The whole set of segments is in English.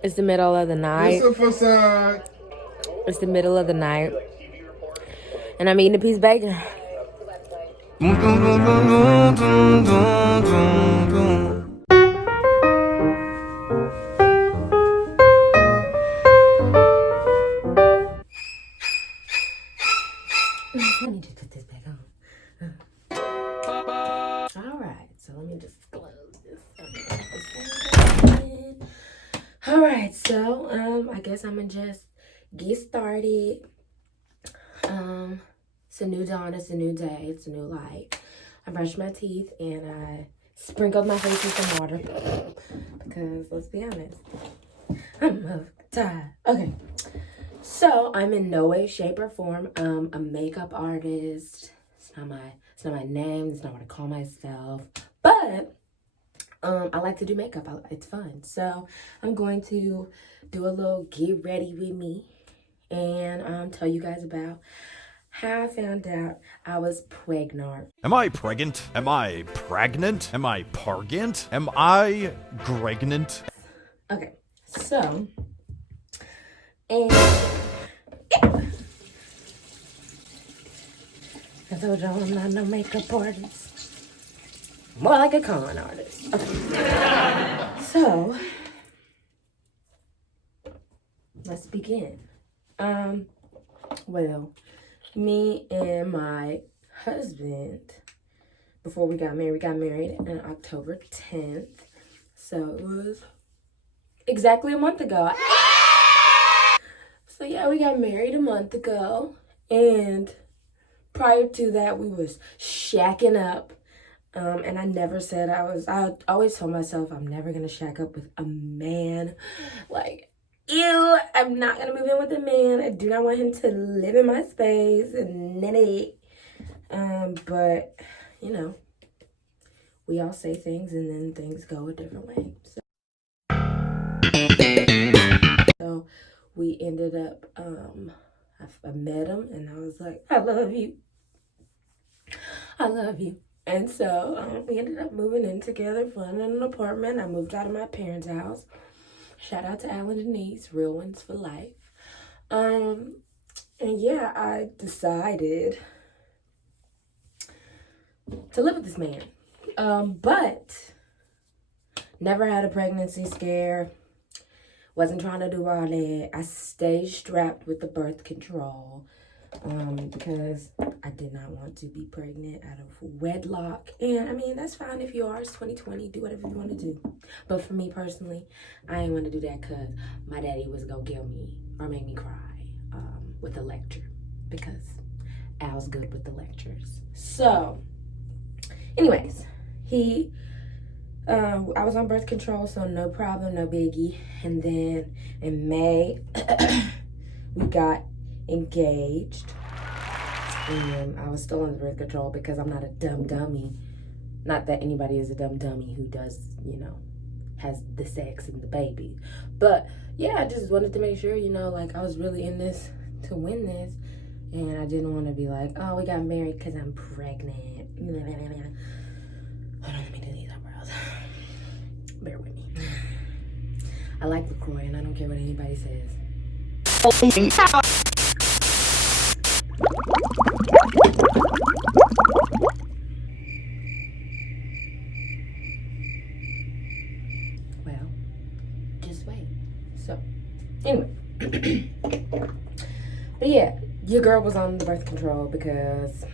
It's the middle of the night. It's the middle of the night. And I'm eating a piece of bacon. Let me just put this back on. Alright, so let me just close this. Alright, so I guess I'm gonna just get started. It's a new dawn, it's a new day, it's a new light. I brushed my teeth and I sprinkled my face with some water because let's be honest, I'm tired. Okay, so I'm in no way, shape, or form a makeup artist. It's not my name. It's not what I call myself. But I like to do makeup. It's fun. So I'm going to do a little get ready with me and tell you guys about how I found out I was pregnant. Am I pregnant? Am I pregnant? Am I pargant? Am I gregnant? Okay, so, and I told y'all I'm not no makeup artist. More like a con artist. Okay. So, let's begin. Well, me and my husband, before we got married on October 10th. So it was exactly a month ago. So yeah, we got married a month ago. And prior to that, we was shacking up. And I never said I always told myself I'm never gonna shack up with a man. Like, ew, I'm not gonna move in with a man. I do not want him to live in my space and but you know, we all say things and then things go a different way. So we ended up, I met him and I was like, I love you. I love you. And so we ended up moving in together, fun in an apartment. I moved out of my parents' house. Shout out to Alan and Denise, real ones for life. And yeah, I decided to live with this man. But never had a pregnancy scare. Wasn't trying to do all that. I stayed strapped with the birth control because I did not want to be pregnant out of wedlock. And I mean, that's fine if you are. It's 2020. Do whatever you want to do. But for me personally, I ain't want to do that because my daddy was going to kill me or make me cry with a lecture because Al's good with the lectures. So, anyways, I was on birth control, so no problem, no biggie. And then in May, we got engaged. And I was still on the birth control because I'm not a dumb dummy. Not that anybody is a dumb dummy who does, has the sex and the baby. But yeah, I just wanted to make sure, like I was really in this to win this. And I didn't want to be like, oh, we got married because I'm pregnant. Hold on, let me do these eyebrows. Bear with me. I like LaCroix and I don't care what anybody says. Well, just wait. So, anyway. But yeah, your girl was on the birth control because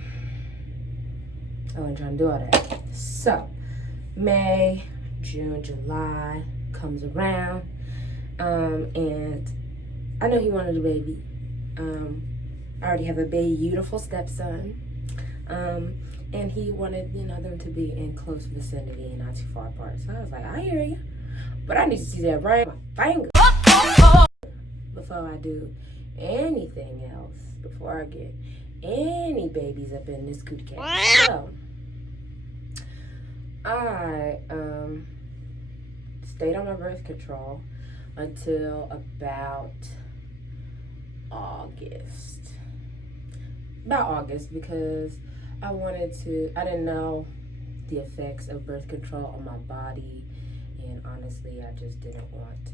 I wasn't trying to do all that. So, May, June, July comes around, and I know he wanted a baby. I already have a beautiful stepson, and he wanted, them to be in close vicinity and not too far apart. So I was like, I hear you, but I need to see that ring on my finger before I do anything else, before I get any babies up in this cootie cat. So I stayed on my birth control until about August. About August, because I didn't know the effects of birth control on my body, and honestly, I just didn't want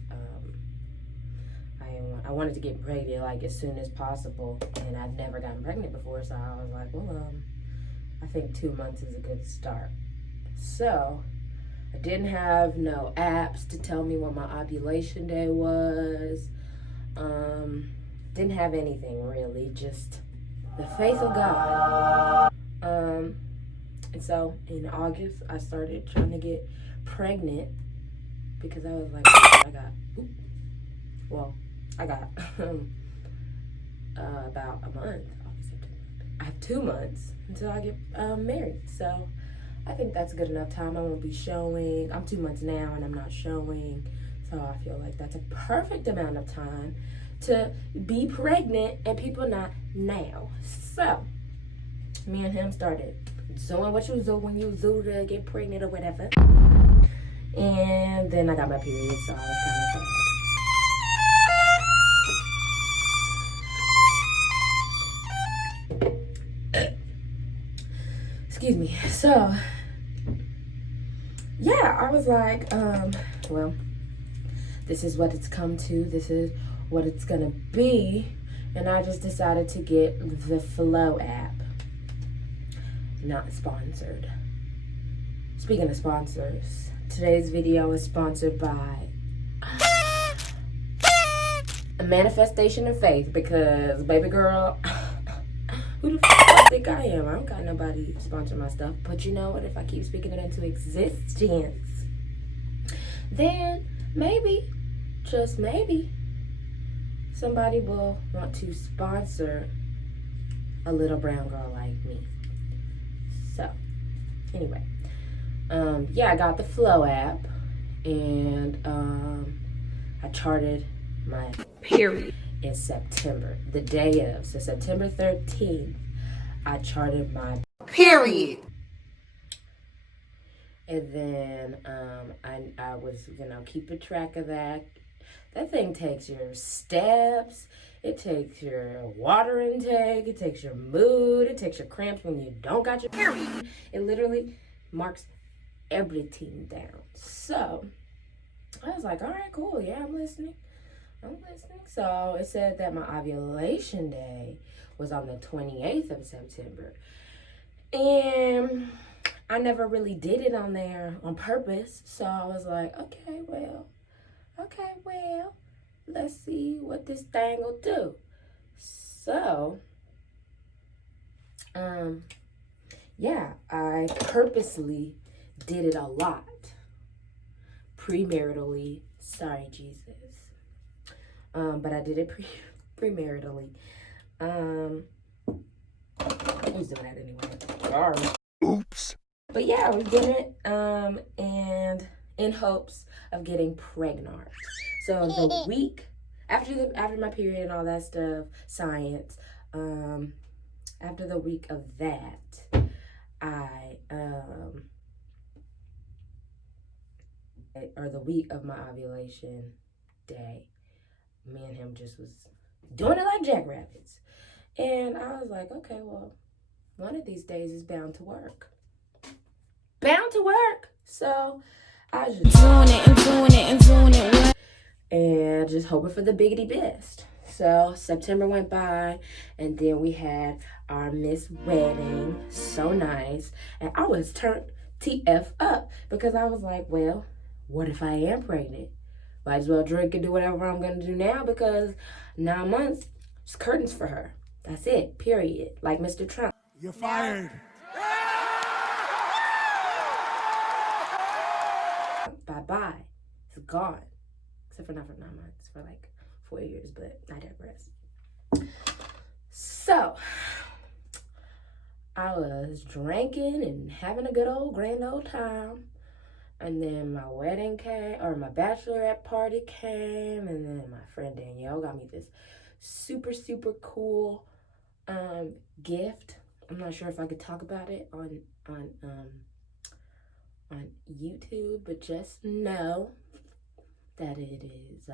I wanted to get pregnant like as soon as possible, and I've never gotten pregnant before, so I was like, well, I think 2 months is a good start. So I didn't have no apps to tell me what my ovulation day was. Didn't have anything really, just the faith of God. And so in August, I started trying to get pregnant because I was like, I got about a month. I have 2 months until I get married. So I think that's good enough time. I won't be showing. I'm 2 months now and I'm not showing. So I feel like that's a perfect amount of time to be pregnant and people not now. So me and him started doing what you do when you do to get pregnant or whatever. And then I got my period, so I was kind of sad. Excuse me. So yeah, I was like, well, this is what it's come to. This is what it's gonna be. And I just decided to get the Flow app. Not sponsored. Speaking of sponsors, today's video is sponsored by a manifestation of faith, because baby girl, who the fuck I think I am? I don't got nobody sponsor my stuff. But you know what? If I keep speaking it into existence, then maybe, just maybe, somebody will want to sponsor a little brown girl like me. So, anyway, yeah, I got the Flow app, and I charted my period in September, the day of. So September 13th, I charted my period. And then I was, keeping track of that. That thing takes your steps, it takes your water intake, it takes your mood, it takes your cramps when you don't got your period. It literally marks everything down. So I was like, all right, cool, yeah, I'm listening. So it said that my ovulation day was on the 28th of September. And I never really did it on there on purpose. So I was like, okay, well, let's see what this thing will do. So, yeah, I purposely did it a lot. Premaritally. Sorry, Jesus. But I did it premaritally. Who's doing that anyway? Sorry. Oops. But yeah, we did it, and in hopes of getting pregnant. So the week after my period and all that stuff, science, after the week of that, or the week of my ovulation day, me and him just was doing it like jackrabbits. And I was like, okay, well, one of these days is bound to work. So I was just doing it. And just hoping for the biggity best. So September went by, and then we had our Miss Wedding. So nice. And I was turned TF up, because I was like, well, what if I am pregnant? Might as well drink and do whatever I'm going to do now, because 9 months is curtains for her. That's it, period. Like Mr. Trump. You're fired. Bye-bye. It's gone. Except for not for 9 months, for like 4 years, but I digress. So, I was drinking and having a good old grand old time. And then my wedding came, or my bachelorette party came, and then my friend Danielle got me this super, super cool gift. I'm not sure if I could talk about it on YouTube, but just know that it is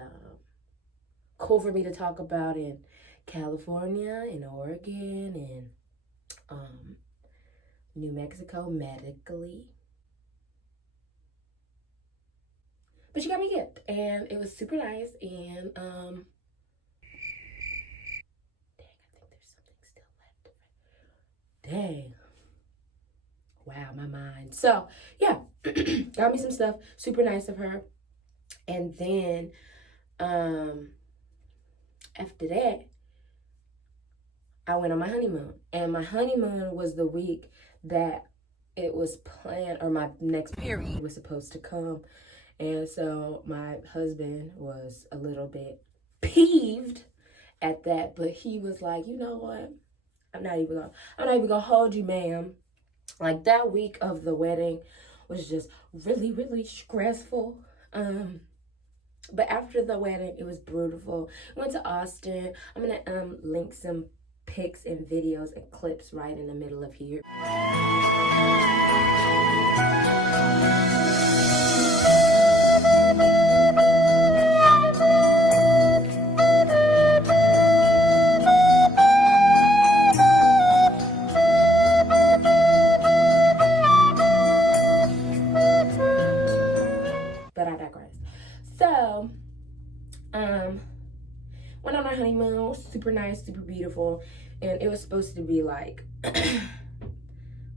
cool for me to talk about in California, in Oregon, and New Mexico medically. But she got me a gift, and it was super nice, and dang. Wow, my mind. So, yeah, got me some stuff. Super nice of her. And then, after that, I went on my honeymoon. And my honeymoon was the week that it was planned, or my next period was supposed to come. And so my husband was a little bit peeved at that, but he was like, you know what? I'm not even gonna hold you, ma'am. Like, that week of the wedding was just really, really stressful. But after the wedding, it was beautiful. Went to Austin. I'm gonna link some pics and videos and clips right in the middle of here. But I digress. So, went on our honeymoon, super nice, super beautiful, and it was supposed to be like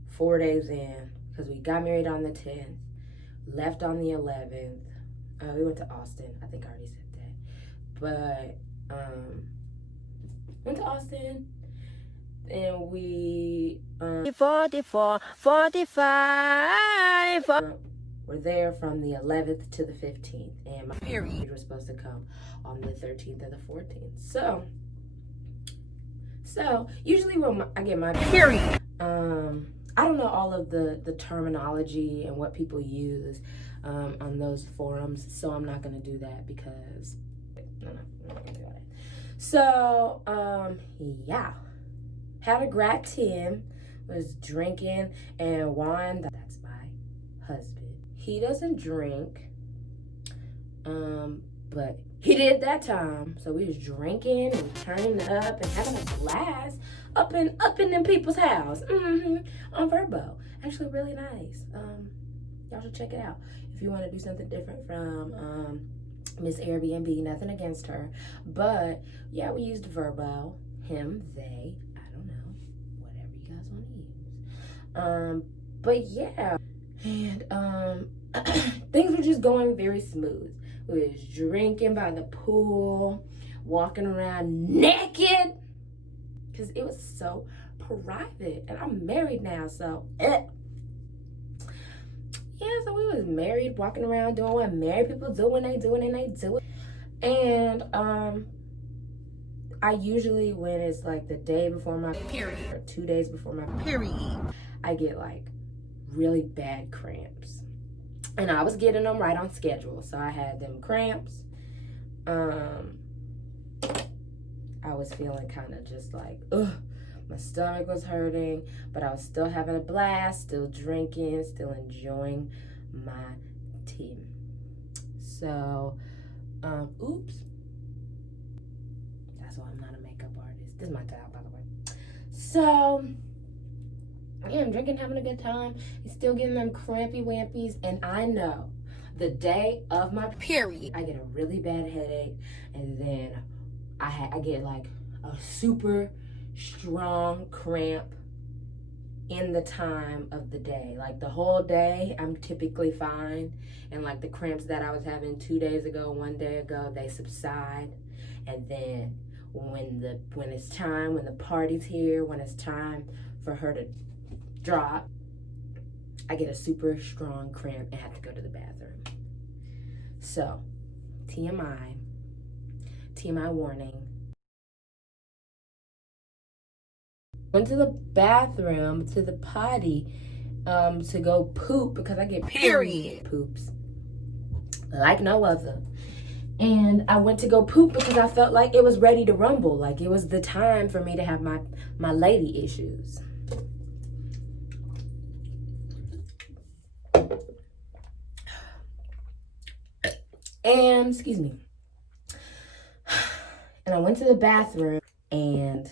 4 days in, because we got married on the 10th, left on the 11th. We went to Austin. I think I already said that, but went to Austin, and we 44, 45. We're there from the 11th to the 15th, and my period was supposed to come on the 13th or the 14th. So usually when I get my period, I don't know all of the terminology and what people use on those forums, so I'm not gonna do that because I'm not gonna do that. So yeah, had a great time, was drinking, and Juan, that's my husband. He doesn't drink, but he did that time. So we was drinking and turning up and having a blast up in them people's house. On Verbo. Actually really nice. Y'all should check it out if you want to do something different from Miss Airbnb. Nothing against her, but yeah, we used Verbo. Him, they, I don't know, whatever you guys want to use. But yeah. And things were just going very smooth. We was drinking by the pool, walking around naked, because it was so private. And I'm married now, so yeah, so we was married, walking around doing what married people do when they do it, and they do it. And I usually, when it's like the day before my period or 2 days before my period, I get like really bad cramps, and I was getting them right on schedule. So I had them cramps. I was feeling kind of just like, my stomach was hurting, but I was still having a blast, still drinking, still enjoying my tea. So, oops. That's why I'm not a makeup artist. This is my towel, by the way. So, yeah, I'm drinking, having a good time. He's still getting them crampy wampies, and I know the day of my period, I get a really bad headache, and then I get like a super strong cramp in the time of the day. Like the whole day, I'm typically fine, and like the cramps that I was having 2 days ago, 1 day ago, they subside, and then when it's time, when the party's here, when it's time for her to drop, I get a super strong cramp and have to go to the bathroom. So, TMI warning. Went to the bathroom, to the potty, to go poop because I get period poops like no other. And I went to go poop because I felt like it was ready to rumble. Like it was the time for me to have my lady issues. And, excuse me. And I went to the bathroom and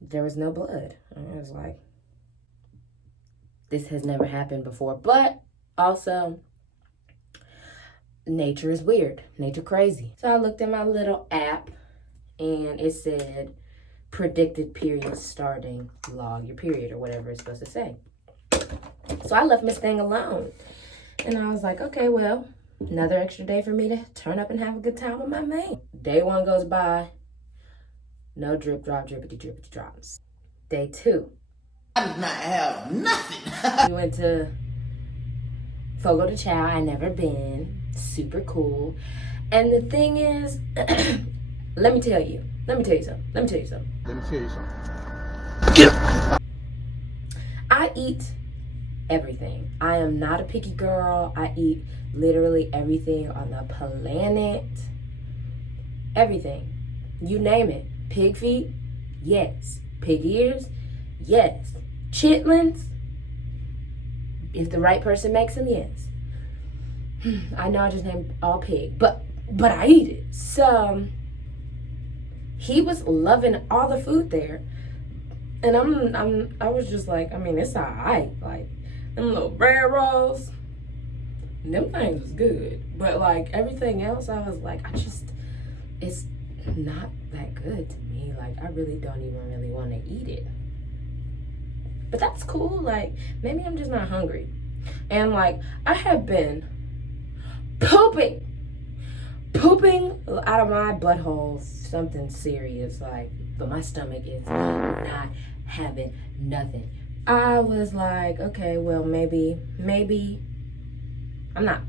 there was no blood. I was like, this has never happened before. But also, nature is weird. Nature crazy. So I looked at my little app and it said predicted period starting, log your period, or whatever it's supposed to say. So I left Miss Thing alone. And I was like, okay, well, another extra day for me to turn up and have a good time with my man. Day 1 goes by. No drip, drop, drippity, drippity drops. Day 2. I did not have nothing. We went to Fogo de Chao. I never been. Super cool. And the thing is, let me tell you something. I eat everything. I am not a picky girl. I eat literally everything on the planet. Everything. You name it. Pig feet? Yes. Pig ears? Yes. Chitlins? If the right person makes them, yes. I know I just named all pig, but I eat it. So he was loving all the food there. And I was just like, I mean, it's alright. Like, them little bread rolls, them things was good. But like everything else, I was like, it's not that good to me. Like, I really don't even really want to eat it. But that's cool. Like, maybe I'm just not hungry. And like, I have been pooping out of my butthole, something serious. Like, but my stomach is not having nothing. I was like, okay, well, maybe I'm not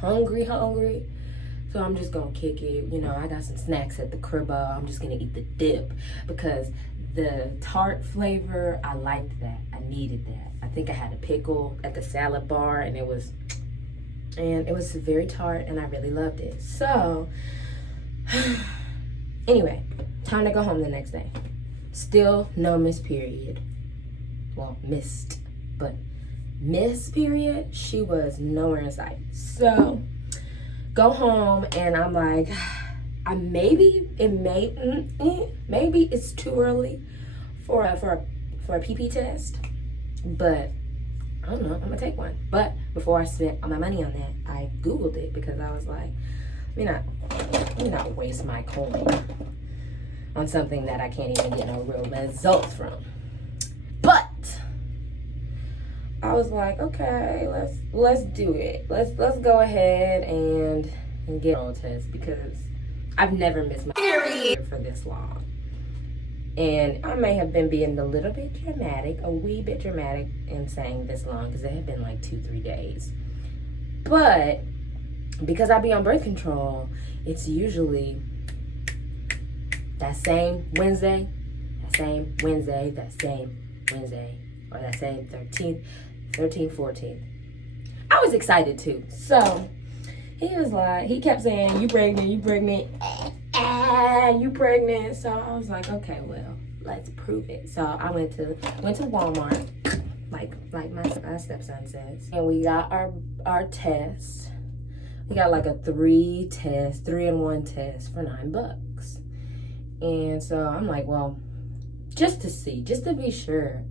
hungry, so I'm just gonna kick it. You know, I got some snacks at the crib. I'm just gonna eat the dip because the tart flavor, I liked that. I needed that. I think I had a pickle at the salad bar, and it was very tart, and I really loved it. So anyway, time to go home the next day. Still no miss period. Well, missed, but miss period, she was nowhere in sight. So go home, and I'm like, maybe it's too early for a PP test, but I don't know, I'm gonna take one. But before I spent all my money on that, I Googled it because I was like, let me not waste my coin on something that I can't even get no real results from. But I was like, okay, let's do it. Let's go ahead and get on a test because I've never missed my period for this long. And I may have been being a little bit dramatic, a wee bit dramatic in saying this long because it had been like 2-3 days. But because I be on birth control, it's usually that same Wednesday, or that same 13th, 14th. I was excited too. So he was like, he kept saying, you pregnant, you pregnant. So I was like, okay, well, let's prove it. So I went to Walmart, like my stepson says, and we got our test. We got like a 3-in-1 test for $9. And so I'm like, well, just to be sure.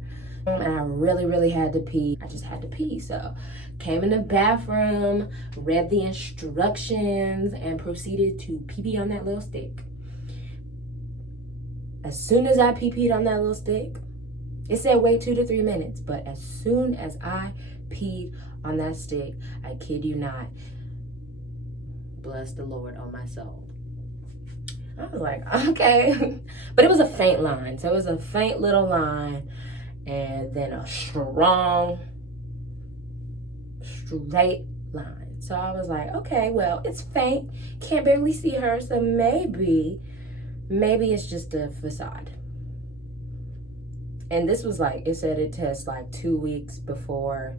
And I really had to pee. I just had to pee. So came in the bathroom, read the instructions, and proceeded to pee on that little stick. As soon as I peed on that little stick, it said wait 2 to 3 minutes, but as soon as I peed on that stick, I kid you not, bless the Lord on my soul. I was like, okay. But it was a faint line. So it was a faint little line and then a strong, straight line. So I was like, okay, well, it's faint. Can't barely see her. So maybe it's just a facade. And this was like, it said it tests like 2 weeks before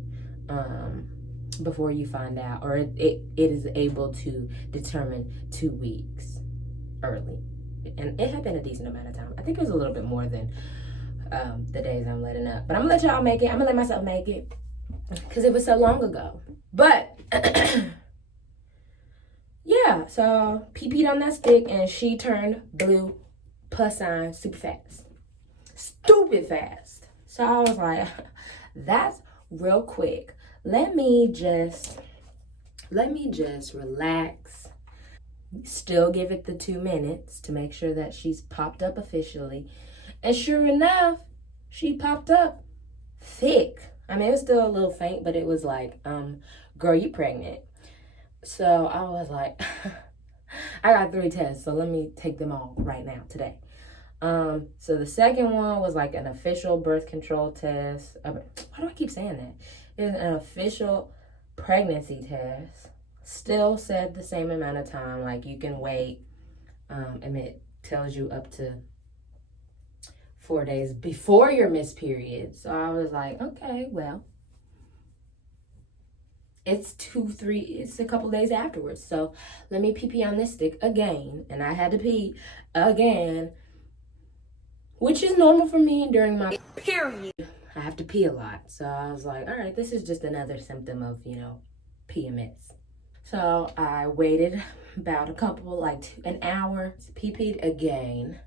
you find out, or it is able to determine 2 weeks early. And it had been a decent amount of time. I think it was a little bit more than the days I'm letting up. But I'm gonna let y'all make it. I'm gonna let myself make it because it was so long ago. But yeah, so peed on that stick and she turned blue, plus sign, super fast. Stupid fast. So I was like, that's real quick. Let me just relax. Still give it the 2 minutes to make sure that she's popped up officially. And sure enough, she popped up thick. I mean, it was still a little faint, but it was like, girl, you pregnant. So I was like, I got 3 tests, so let me take them all right now today. So the second one was like an official birth control test. Why do I keep saying that? It was an official pregnancy test. Still said the same amount of time, like you can wait, and it tells you up to 4 days before your missed period. So I was like, okay, well, it's a couple days afterwards. So let me pee on this stick again. And I had to pee again, which is normal for me during my period. I have to pee a lot. So I was like, all right, this is just another symptom of, PMS. So I waited about an hour, peed again,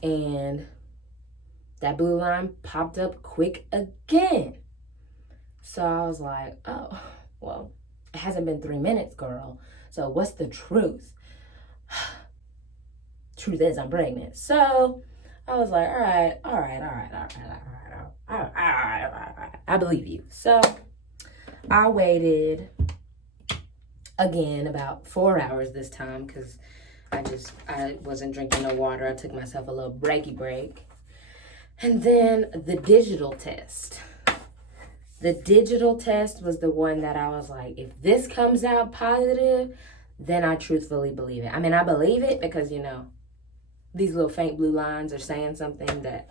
and that blue line popped up quick again. So I was like, oh, well, it hasn't been 3 minutes, girl. So what's the truth? Truth is I'm pregnant. So I was like, all right. I believe you. So I waited again about 4 hours this time because I wasn't drinking no water. I took myself a little breaky break. And then the digital test. The digital test was the one that I was like, if this comes out positive, then I truthfully believe it. I mean, I believe it because, these little faint blue lines are saying something that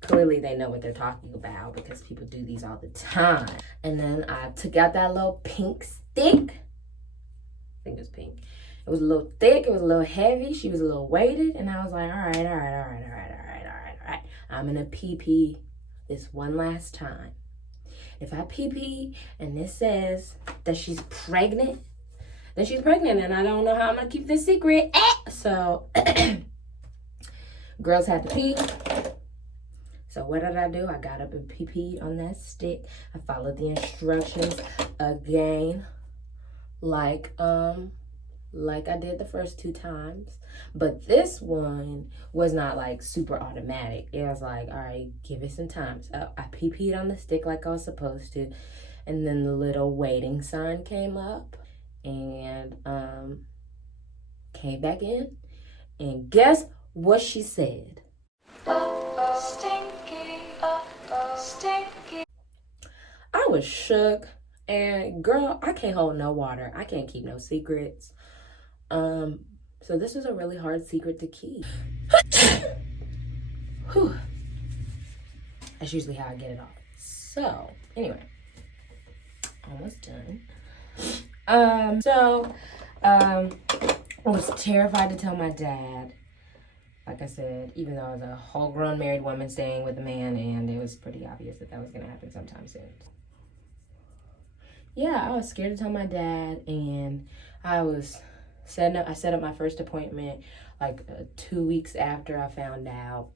clearly they know what they're talking about because people do these all the time. And then I took out that little pink stick. I think it was pink. It was a little thick. It was a little heavy. She was a little weighted. And I was like, all right. I'm going to pee this one last time. If I pee and this says that she's pregnant, then she's pregnant. And I don't know how I'm going to keep this secret. So, girls had to pee. So what did I do? I got up and pee on that stick. I followed the instructions again, like I did the first 2 times. But this one was not like super automatic. It was like, all right, give it some time. So I pee on the stick like I was supposed to. And then the little waiting sign came up and came back in. And guess what she said? Stinky, stinky. I was shook. And girl, I can't hold no water. I can't keep no secrets. So this was a really hard secret to keep. Whew. That's usually how I get it off. So, anyway. Almost done. I was terrified to tell my dad. Like I said, even though I was a whole grown married woman staying with a man, and it was pretty obvious that was going to happen sometime soon. Yeah, I was scared to tell my dad, and I set up my first appointment like 2 weeks after I found out.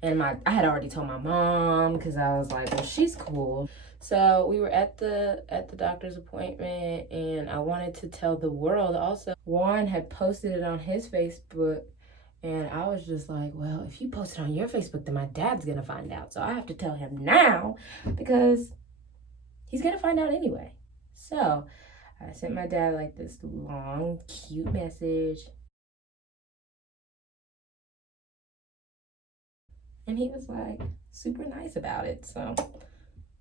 And I had already told my mom because I was like, well, she's cool. So we were at the doctor's appointment, and I wanted to tell the world also. Juan had posted it on his Facebook, and I was just like, well, if you post it on your Facebook, then my dad's going to find out. So I have to tell him now because he's going to find out anyway. So I sent my dad like this long, cute message. And he was like super nice about it. So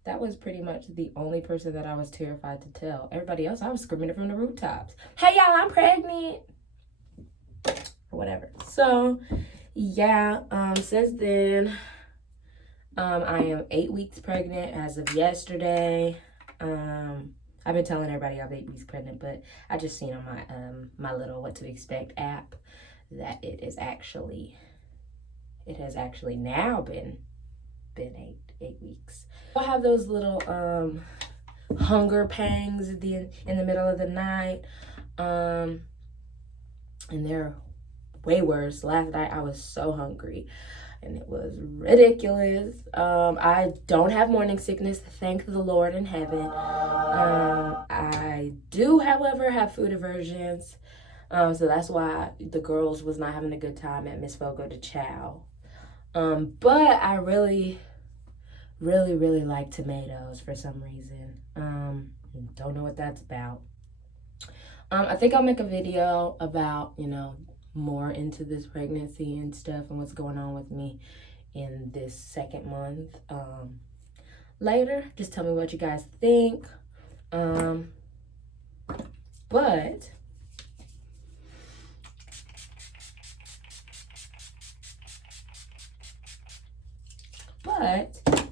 that was pretty much the only person that I was terrified to tell. Everybody else, I was screaming it from the rooftops. Hey y'all, I'm pregnant. Or whatever. So yeah, since then, I am 8 weeks pregnant as of yesterday. I've been telling everybody I'm 8 weeks pregnant, but I just seen on my my little What to Expect app that it has actually now been 8 weeks. I have those little hunger pangs in the middle of the night, and they're way worse. Last night I was so hungry and it was ridiculous. I don't have morning sickness, thank the Lord in heaven. I do, however, have food aversions. So that's why the girls was not having a good time at Miss Fogo de Chow. But I really like tomatoes for some reason. Don't know what that's about. I think I'll make a video about, you know, more into this pregnancy and stuff and what's going on with me in this second month later. Just tell me what you guys think. But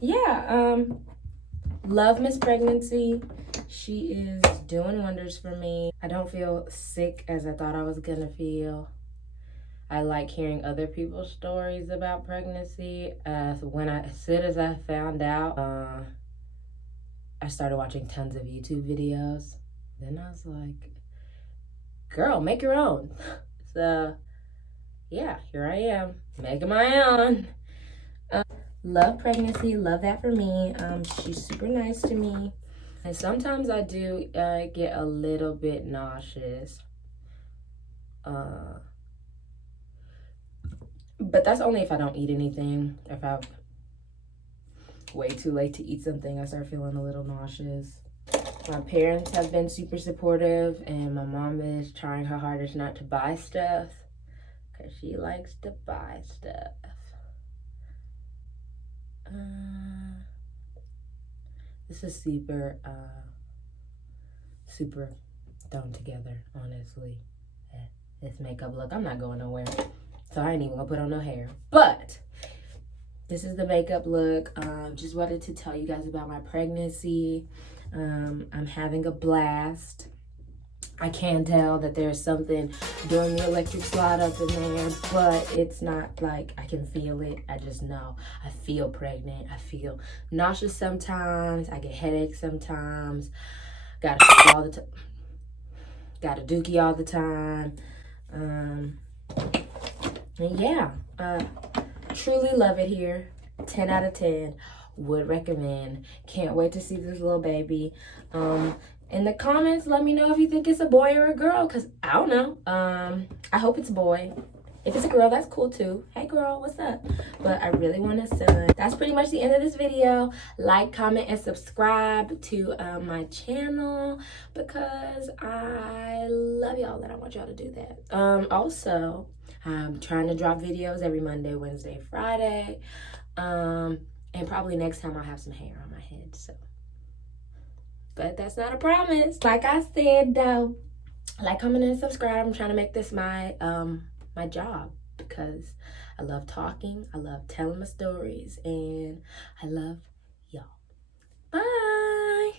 yeah, love Miss Pregnancy. She is doing wonders for me. I don't feel sick as I thought I was gonna feel. I like hearing other people's stories about pregnancy. As soon as I found out, I started watching tons of YouTube videos. Then I was like, girl, make your own. So yeah, here I am, making my own. Love pregnancy, love that for me. She's super nice to me. And sometimes I do get a little bit nauseous. But that's only if I don't eat anything. If I'm way too late to eat something, I start feeling a little nauseous. My parents have been super supportive, and my mom is trying her hardest not to buy stuff because she likes to buy stuff. This is super thrown together, honestly. This makeup look, I'm not going nowhere, so I ain't even gonna put on no hair. But this is the makeup look. Just wanted to tell you guys about my pregnancy. I'm having a blast. I can tell that there's something doing the electric slide up in there, but it's not like I can feel it. I just know I feel pregnant. I feel nauseous sometimes. I get headaches sometimes. Got a dookie all the time. And yeah, truly love it here. 10 out of 10. Would recommend. Can't wait to see this little baby. In the comments, let me know if you think it's a boy or a girl, because I don't know. I hope it's a boy. If it's a girl, that's cool too. Hey girl, what's up? But I really want a son. That's pretty much the end of this video. Like, comment, and subscribe to my channel because I love y'all and I want y'all to do that. Also, I'm trying to drop videos every Monday, Wednesday, Friday. And probably next time I'll have some hair on my head, so. But that's not a promise. Like I said, though, like, comment, and subscribe. I'm trying to make this my my job because I love talking. I love telling my stories, and I love y'all. Bye.